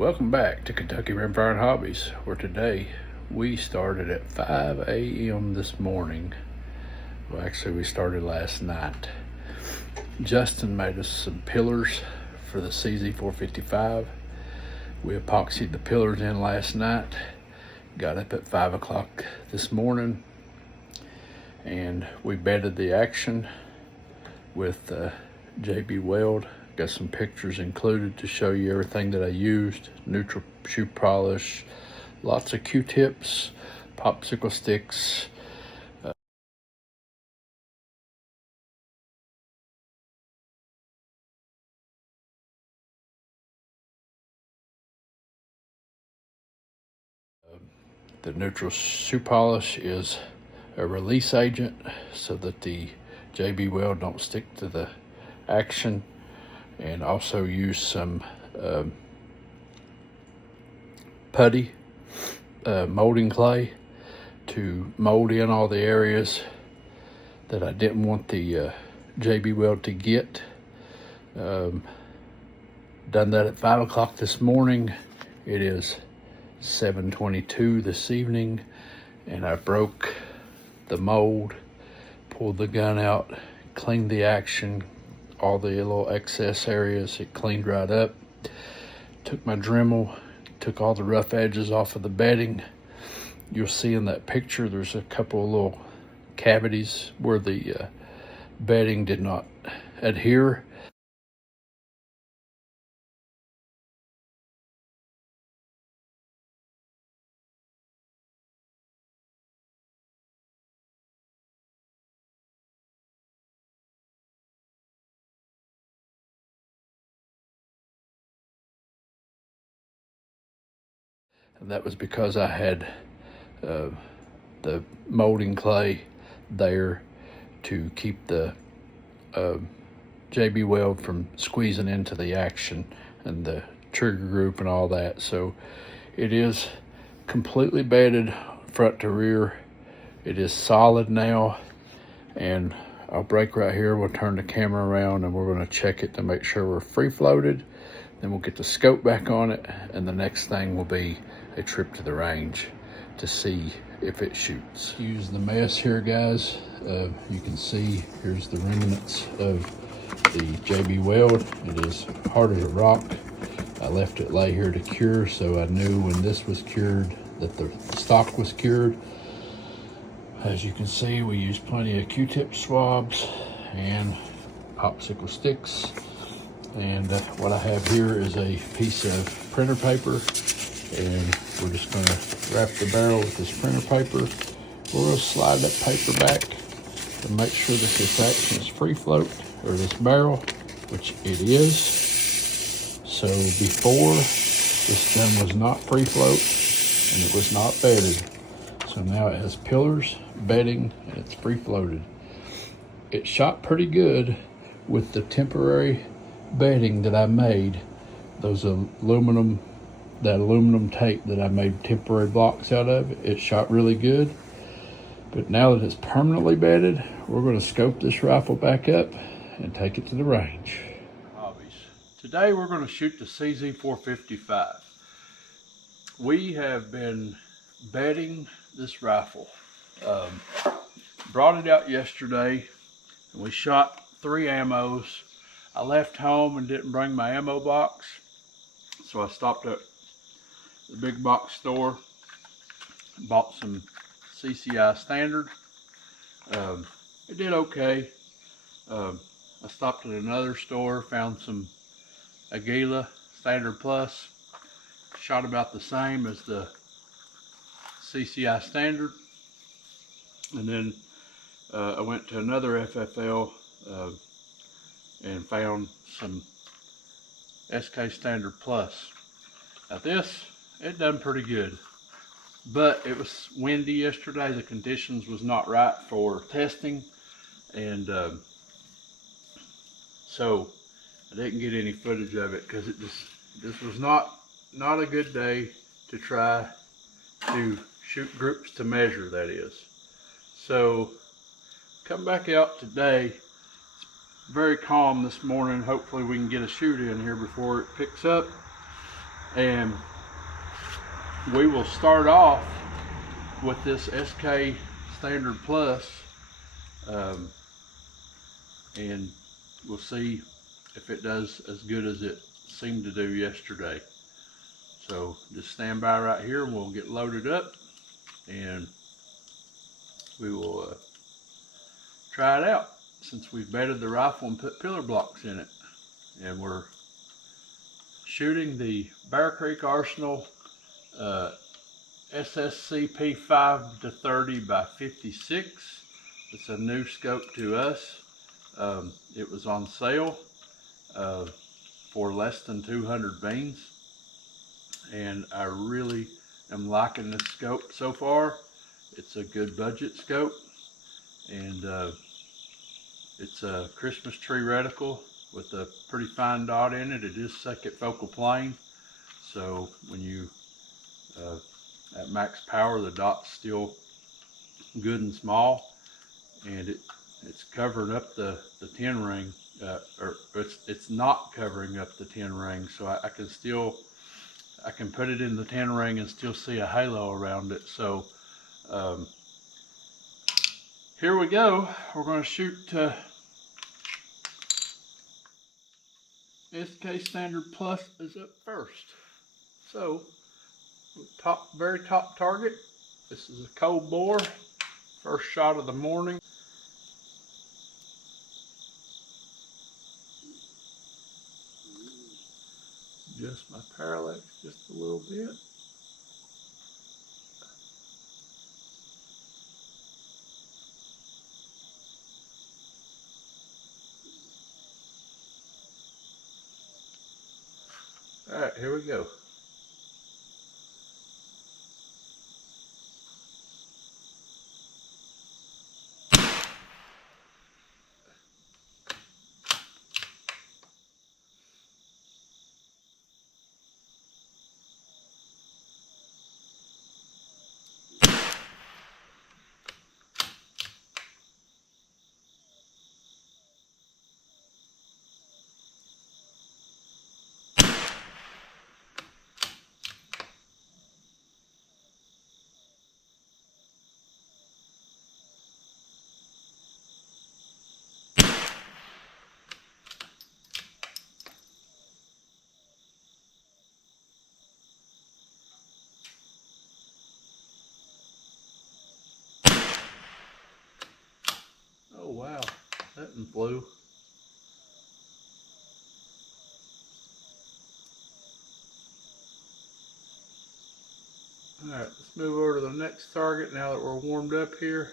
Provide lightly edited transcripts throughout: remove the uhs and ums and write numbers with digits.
Welcome back to Kentucky Rimfire and Hobbies, where today we started at 5 a.m. this morning. Well, actually, we started last night. Justin made us some pillars for the CZ455. We epoxied the pillars in last night, got up at 5 o'clock this morning, and we bedded the action with JB Weld. Got some pictures included to show you everything that I used. Neutral shoe polish, lots of Q-tips, popsicle sticks, the neutral shoe polish is a release agent so that the JB Weld don't stick to the action, and also use some putty molding clay to mold in all the areas that I didn't want the JB Weld to get. Done that at 5 o'clock this morning. It is 7:22 this evening, and I broke the mold, pulled the gun out, cleaned the action, all the little excess areas. It cleaned right up. Took my Dremel, took all the rough edges off of the bedding. You'll see in that picture there's a couple of little cavities where the bedding did not adhere. And that was because I had the molding clay there to keep the JB Weld from squeezing into the action and the trigger group and all that. So it is completely bedded front to rear. It is solid now, and I'll break right here. We'll turn the camera around and we're going to check it to make sure we're free floated. Then we'll get the scope back on it, and the next thing will be a trip to the range to see if it shoots. Use the mess here, guys. You can see here's the remnants of the JB Weld. It is hard as a rock. I left it lay here to cure, so I knew when this was cured that the stock was cured. As you can see, we use plenty of Q-tip swabs and popsicle sticks. And what I have here is a piece of printer paper, and we're just going to wrap the barrel with this printer paper. We're going to slide that paper back to make sure that this action is free float, or this barrel, which it is. So before, this gun was not free float and it was not bedded. So now it has pillars, bedding, and it's free floated. It shot pretty good with the temporary bedding that I made. Those aluminum tape that I made temporary blocks out of. It shot really good. But now that it's permanently bedded, we're going to scope this rifle back up and take it to the range. Hobbies. Today we're going to shoot the CZ455. We have been bedding this rifle. Brought it out yesterday, and we shot 3 ammos. I left home and didn't bring my ammo box, so I stopped at the big box store, bought some CCI Standard. It did okay. I stopped at another store, found some Aguila Standard Plus, shot about the same as the CCI Standard. And then I went to another FFL and found some SK Standard Plus. Now this, it done pretty good, but it was windy yesterday. The conditions was not right for testing, and so I didn't get any footage of it because this was not a good day to try to shoot groups to measure, that is. So come back out today. Very calm this morning. Hopefully we can get a shoot in here before it picks up. And we will start off with this SK Standard Plus, and we'll see if it does as good as it seemed to do yesterday. So just stand by right here and we'll get loaded up and we will try it out, since we've bedded the rifle and put pillar blocks in it. And we're shooting the Bear Creek Arsenal SSCP 5-30 by 56. It's a new scope to us. It was on sale for less than 200 beans, and I really am liking this scope so far. It's a good budget scope, and it's a Christmas tree reticle with a pretty fine dot in it. It is second focal plane, so when you at max power, the dot's still good and small, and it's covering up the 10 ring, or it's not covering up the 10 ring, so I can put it in the 10 ring and still see a halo around it. So here we go. We're going to shoot SK Standard Plus is up first. So very top target. This is a cold bore, first shot of the morning. Adjust my parallax just a little bit. All right, here we go. Oh wow, that one flew. All right, let's move over to the next target now that we're warmed up here.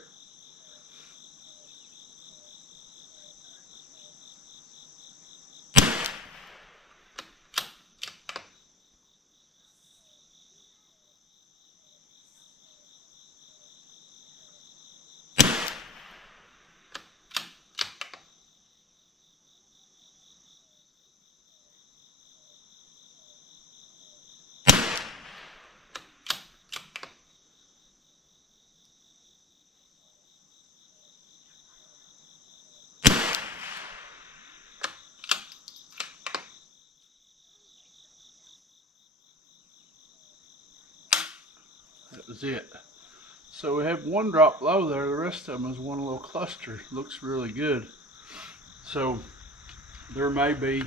That was it. So we have one drop low there. The rest of them is one little cluster. Looks really good. So there may be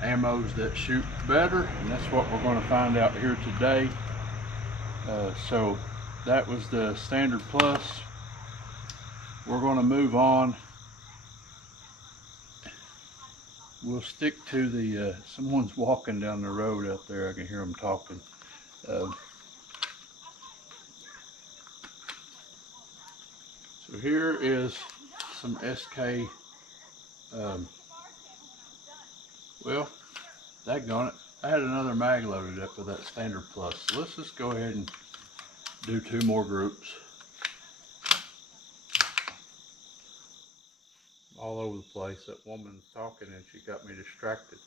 ammos that shoot better, and that's what we're going to find out here today. So that was the Standard Plus. We're going to move on. We'll stick to the, someone's walking down the road out there. I can hear them talking. So here is some SK, well, daggone it, I had another mag loaded up with that Standard Plus. So let's just go ahead and do 2 more groups. All over the place. That woman's talking and she got me distracted.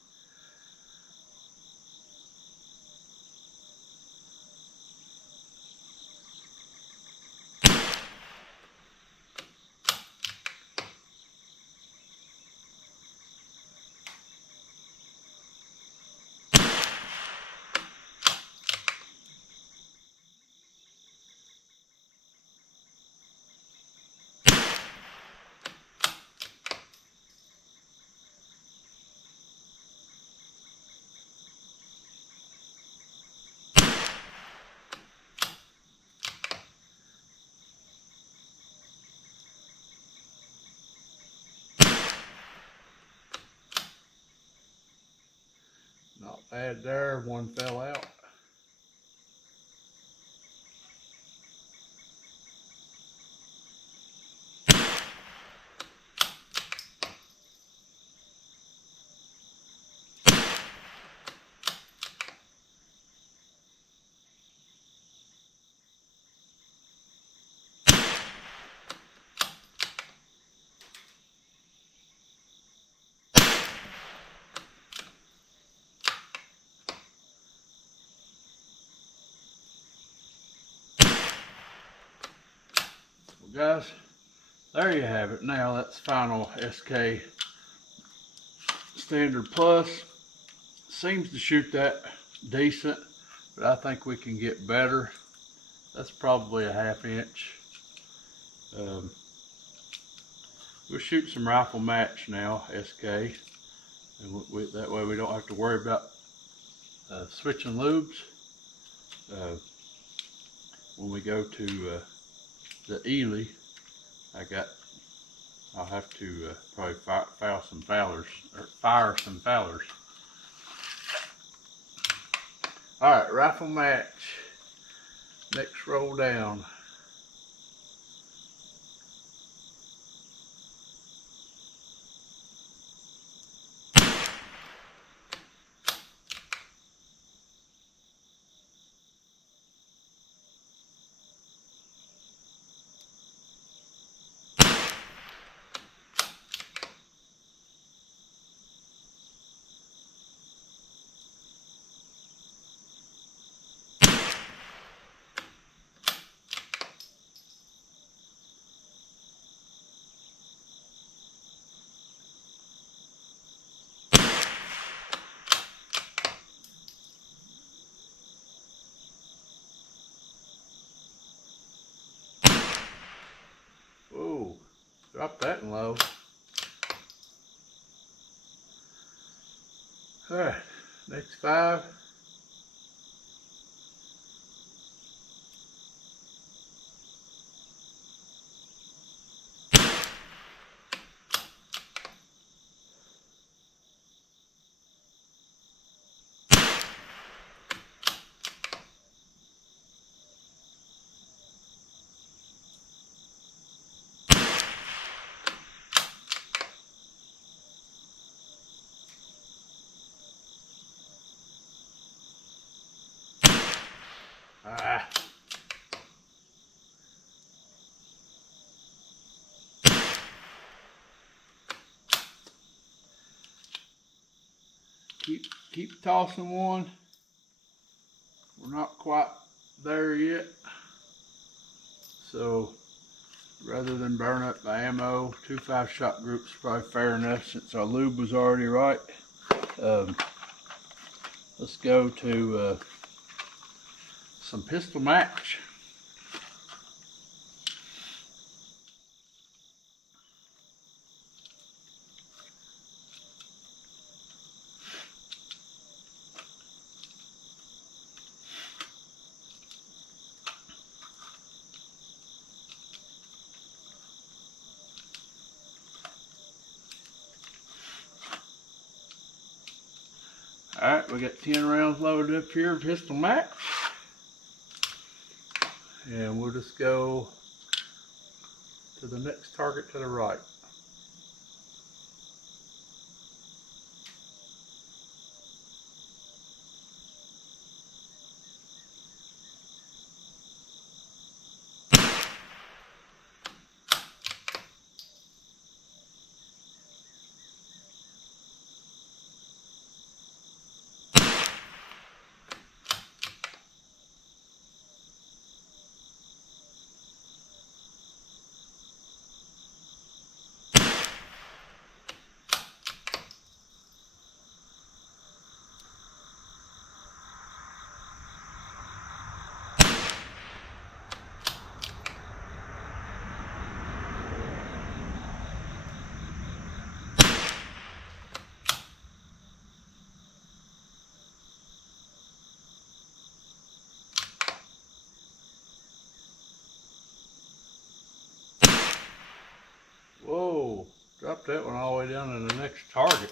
pad there, one fell out. Guys, there you have it. Now that's final SK Standard Plus. Seems to shoot that decent, but I think we can get better. That's probably a 1/2 inch. We'll shoot some rifle match now, SK, and that way we don't have to worry about switching lubes. When we go to the Ely, I'll have to probably fire some Fowlers. All right, rifle match. Next roll down. Whoa, drop that in low. All right, next 5. Keep tossing one. We're not quite there yet. So rather than burn up the ammo, 2 5-shot groups probably fair enough since our lube was already right. Let's go to some pistol match. All right, we got 10 rounds loaded up here, pistol match. And we'll just go to the next target to the right. Whoa, dropped that one all the way down to the next target.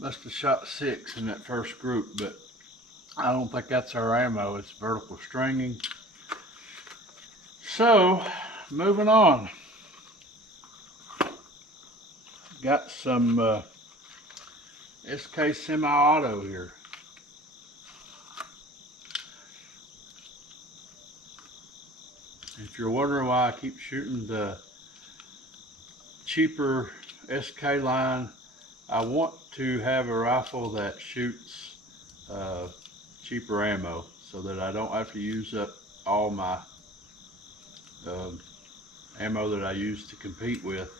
Must have shot 6 in that first group, but I don't think that's our ammo. It's vertical stringing. So, moving on. Got some SK semi-auto here. If you're wondering why I keep shooting the cheaper SK line, I want to have a rifle that shoots cheaper ammo so that I don't have to use up all my ammo that I use to compete with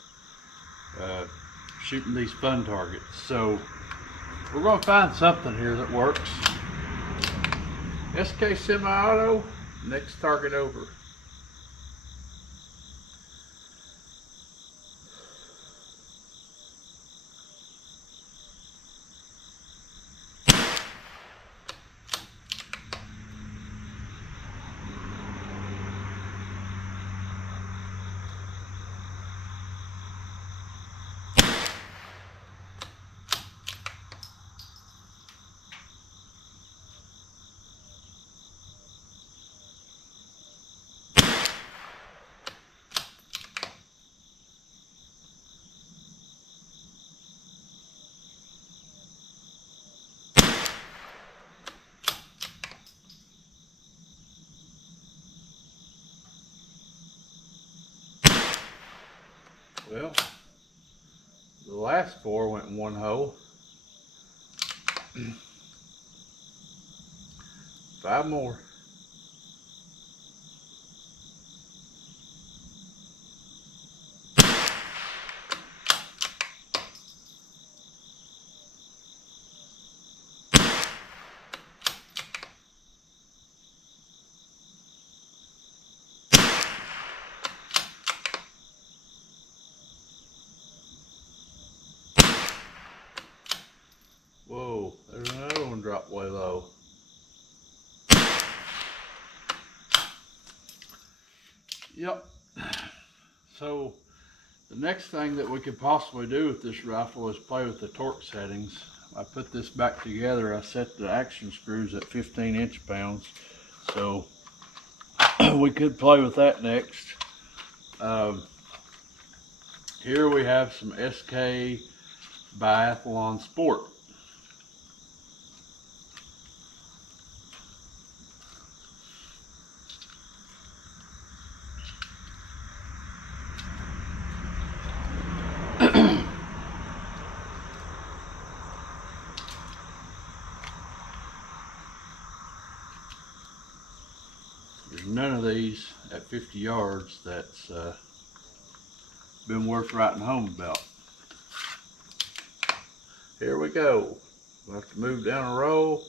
shooting these fun targets. So we're going to find something here that works. SK semi-auto, next target over. Well, the last 4 went in one hole. 5 more. Whoa, there's another one dropped way low. Yep. So the next thing that we could possibly do with this rifle is play with the torque settings. I put this back together. I set the action screws at 15 inch-pounds. So we could play with that next. Here we have some SK Biathlon Sport. There's none of these at 50 yards that's been worth writing home about. Here we go. We'll have to move down a row.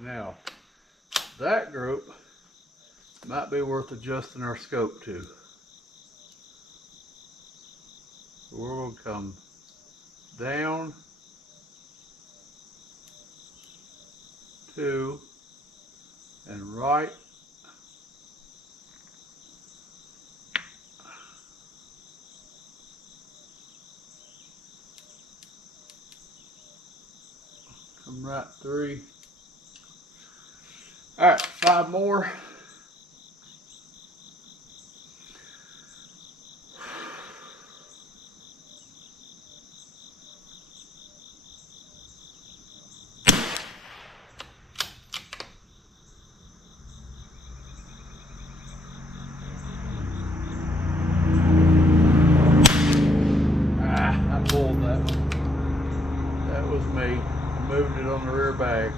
Now, that group might be worth adjusting our scope to. We're going to come down, 2, and right. Come right 3. All right, 5 more. I pulled that one. That was me. I moved it on the rear bag.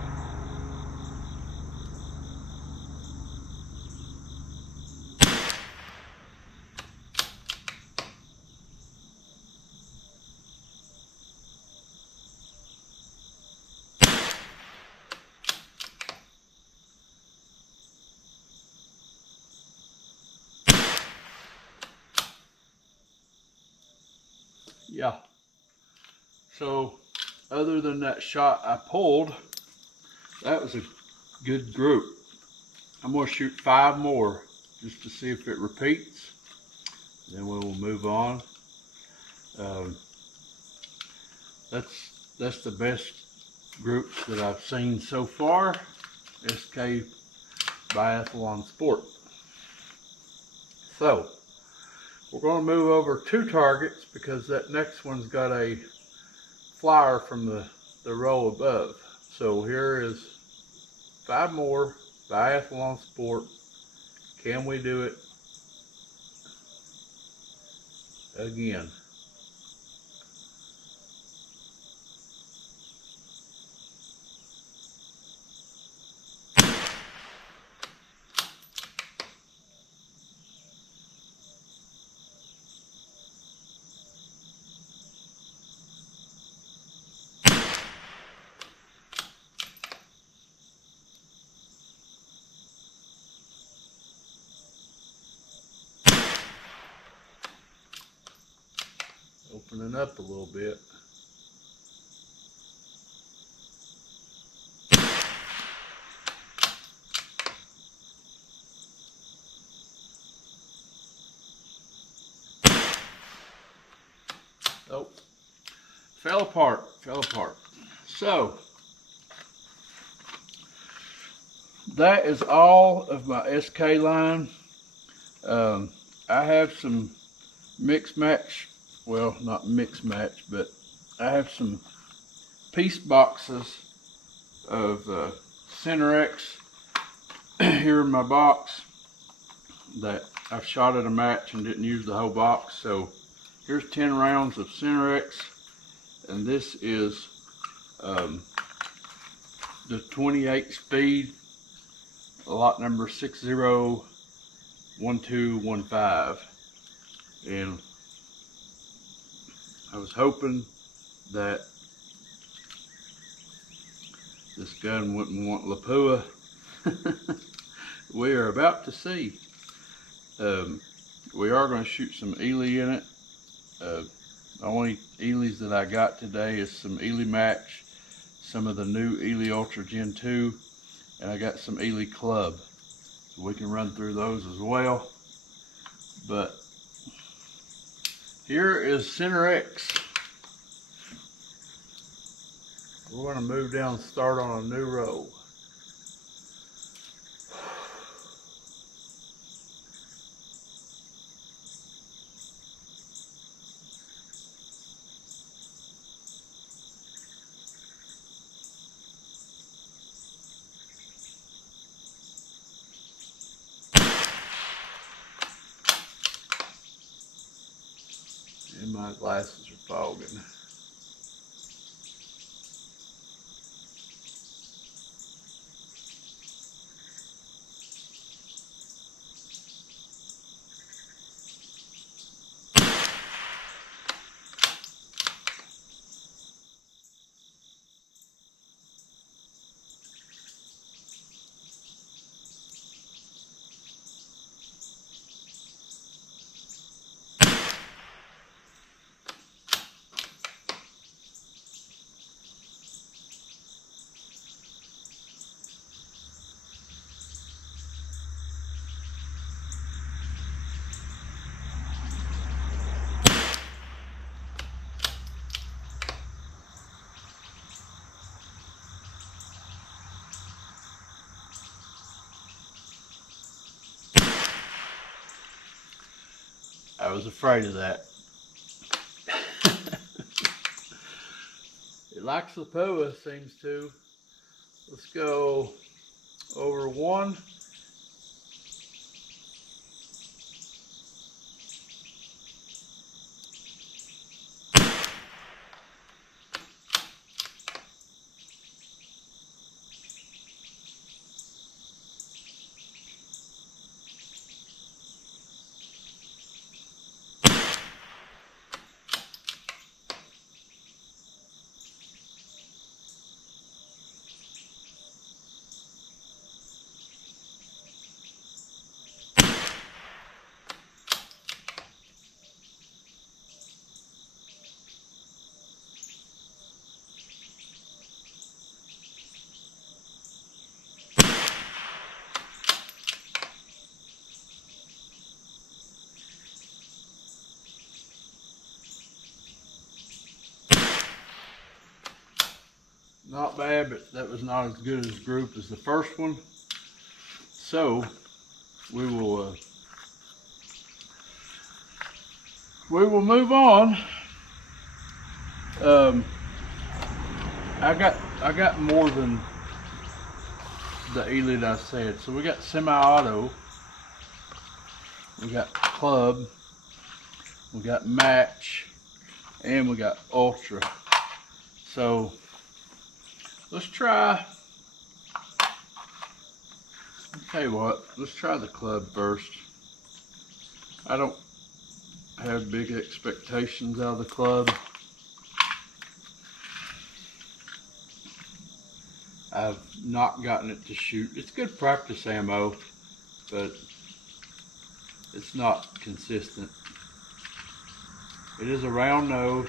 So other than that shot I pulled, that was a good group. I'm going to shoot 5 more just to see if it repeats. Then we will move on. That's the best groups that I've seen so far. SK Biathlon Sport. So we're going to move over 2 targets because that next one's got a flyer from the row above. So here is 5 more Biathlon Sport. Can we do it again? Opening up a little bit. Oh, fell apart. So that is all of my SK line. I have some mix match, well, not mix match, but I have some piece boxes of Cinerex here in my box that I've shot at a match and didn't use the whole box. So here's 10 rounds of Cinerex, and this is the 28 speed, lot number 601215. And I was hoping that this gun wouldn't want Lapua. We are about to see. We are going to shoot some Eley in it. The only Eleys that I got today is some Eley Match, some of the new Eley Ultra Gen 2, and I got some Eley Club. So we can run through those as well. But here is Cinerex. We're going to move down and start on a new row. And my glasses are fogging. I was afraid of that. It likes Lapua, seems to. Let's go over 1. not bad, but that was not as good as group as the first one. So we will move on. I got more than the Elite I said. So we got semi-auto, we got club, we got match, and we got ultra. So let's try, I'll tell you what, let's try the club first. I don't have big expectations out of the club. I've not gotten it to shoot. It's good practice ammo, but it's not consistent. It is a round nose.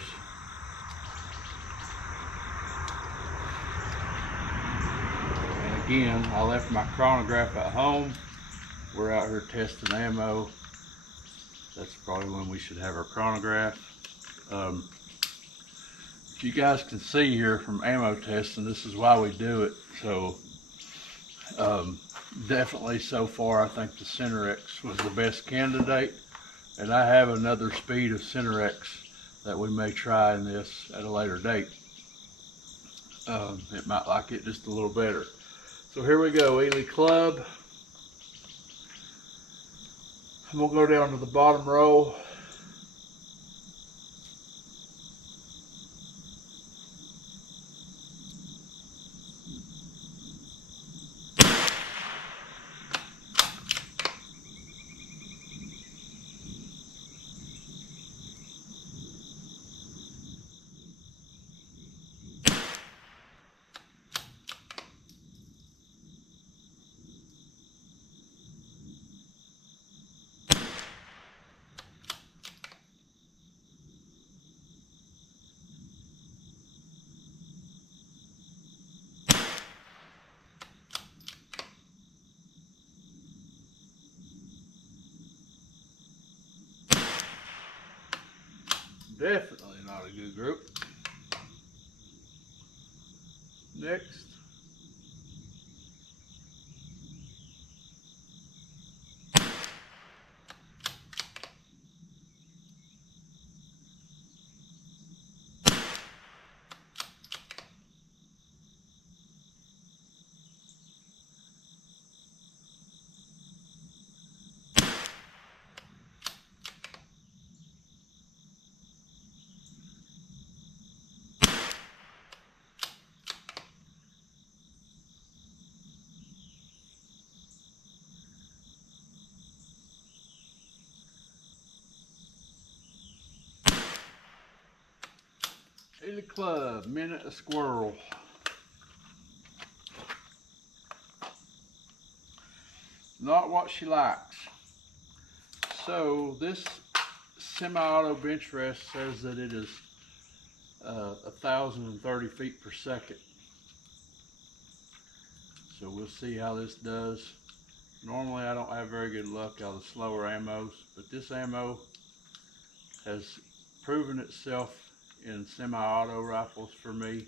And again, I left my chronograph at home. We're out here testing ammo. That's probably when we should have our chronograph. You guys can see here from ammo testing, this is why we do it. So definitely so far I think the Cinerex was the best candidate, and I have another speed of Cinerex that we may try in this at a later date. It might like it just a little better. So here we go, Ely Club. I'm gonna go down to the bottom row. Definitely not a good group. Next. Ely Club, Minute a Squirrel. Not what she likes. So this semi-auto bench rest says that it is 1,030 feet per second. So we'll see how this does. Normally I don't have very good luck out of the slower ammos, but this ammo has proven itself in semi-auto rifles for me.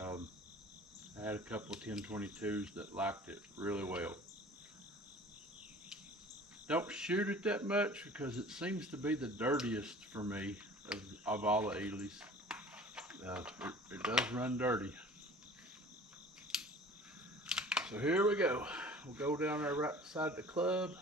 I had a couple of 1022s that liked it really well. Don't shoot it that much because it seems to be the dirtiest for me of all the Elys. It does run dirty. So here we go. We'll go down there right beside the club.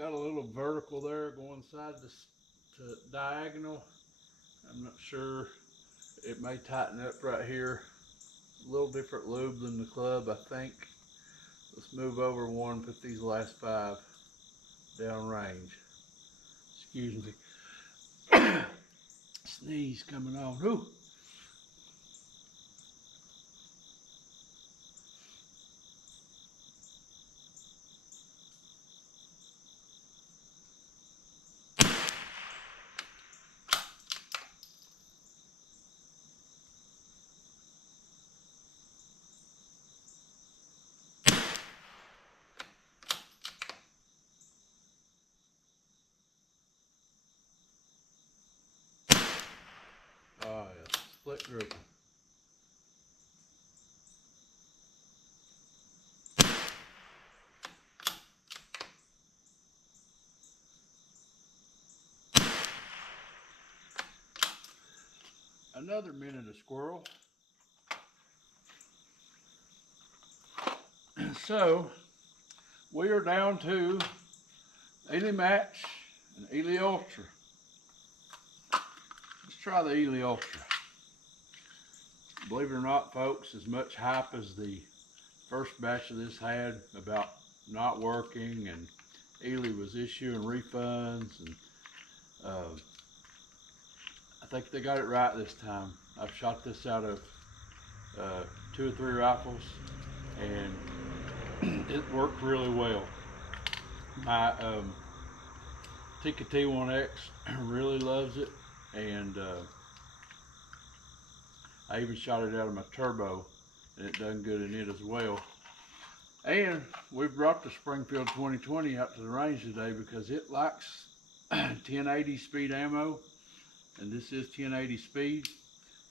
got a little vertical there going side to diagonal. I'm not sure. It may tighten up right here. A little different lube than the club, I think. Let's move over one, put these last 5 down range. Excuse me. Sneeze coming on. Whew. Oh yeah, split grouping. Another minute of squirrel. So we are down to Eley Match and Eley Ultra. Let's try the Eley Ultra. Believe it or not, folks, as much hype as the first batch of this had about not working, and Eley was issuing refunds, and I think they got it right this time. I've shot this out of 2 or 3 rifles, and it worked really well. My Tikka T1X really loves it, and I even shot it out of my turbo, and it done good in it as well. And we brought the Springfield 2020 out to the range today because it likes 1080 speed ammo, and this is 1080 speed.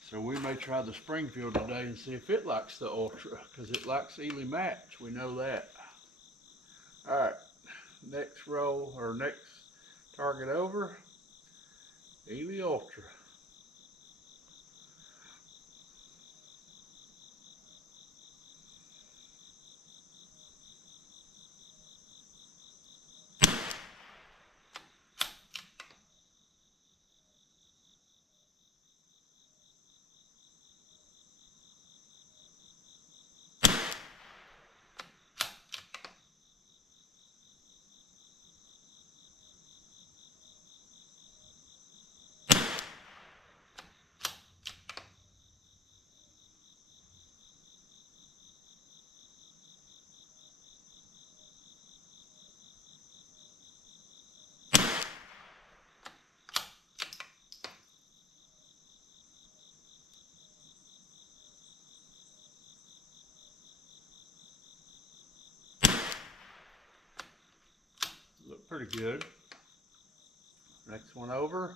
So we may try the Springfield today and see if it likes the Ultra, because it likes Eley Match. We know that. All right, next roll, or next target over, Eley Ultra. Look pretty good. Next one over.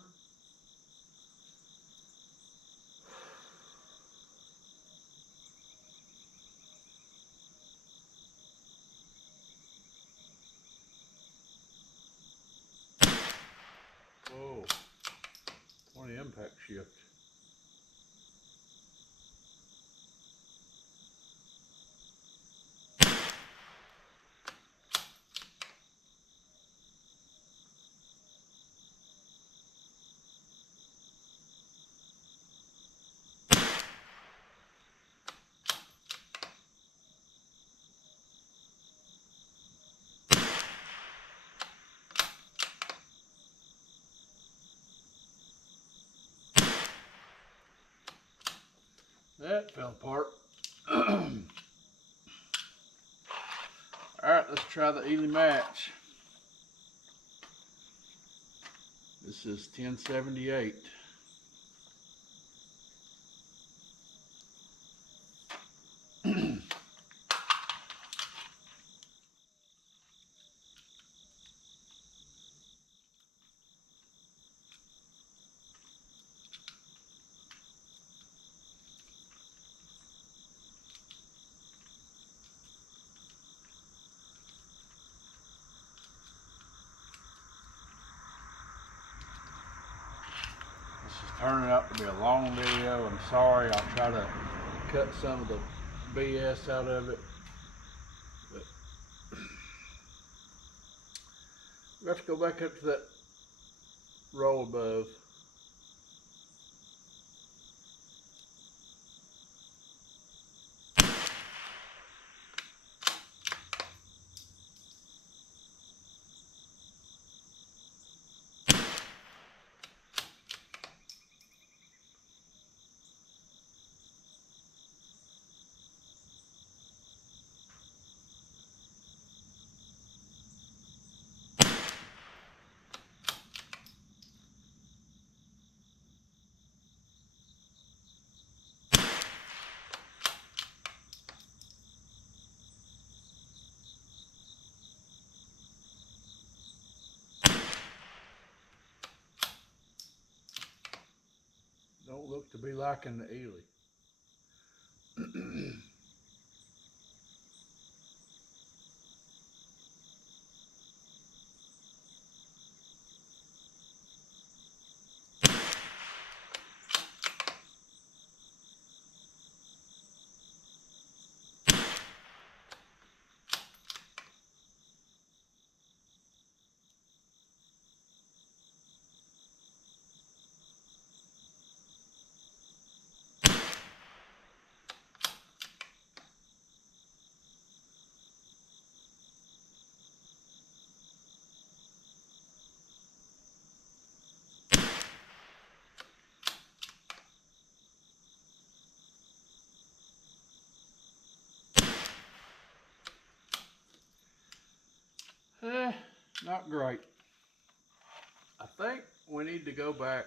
Whoa, 20 impact shift. That fell apart. All right, let's try the Eley Match. This is 1078. Turning out to be a long video. I'm sorry. I'll try to cut some of the BS out of it. But Let's go back up to that row above. Don't look to be liking the Ely. Not great. I think we need to go back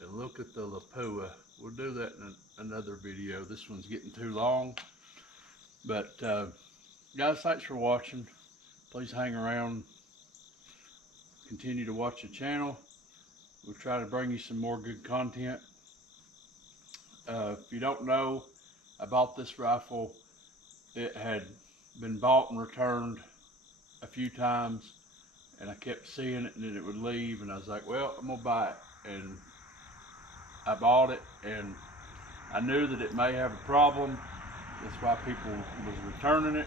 and look at the Lapua. We'll do that in another video. This one's getting too long. But guys, thanks for watching. Please hang around. Continue to watch the channel. We'll try to bring you some more good content. If you don't know, I bought this rifle. It had been bought and returned a few times, and I kept seeing it and then it would leave, and I was like, well, I'm gonna buy it. And I bought it, and I knew that it may have a problem. That's why people was returning it,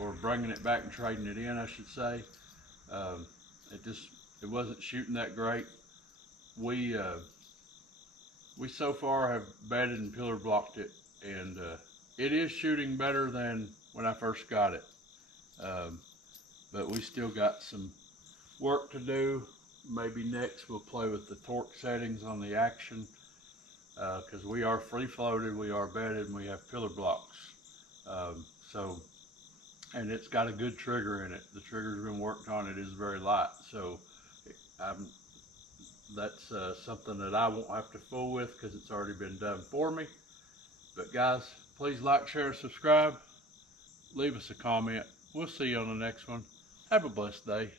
or bringing it back and trading it in, I should say. It wasn't shooting that great. We so far have bedded and pillar blocked it, and it is shooting better than when I first got it. But we still got some work to do. Maybe next we'll play with the torque settings on the action, because we are free floated, we are bedded, and we have pillar blocks. And it's got a good trigger in it. The trigger's been worked on. It is very light, so that's something that I won't have to fool with because it's already been done for me. But guys, please like, share, and subscribe. Leave us a comment. We'll see you on the next one. Have a blessed day.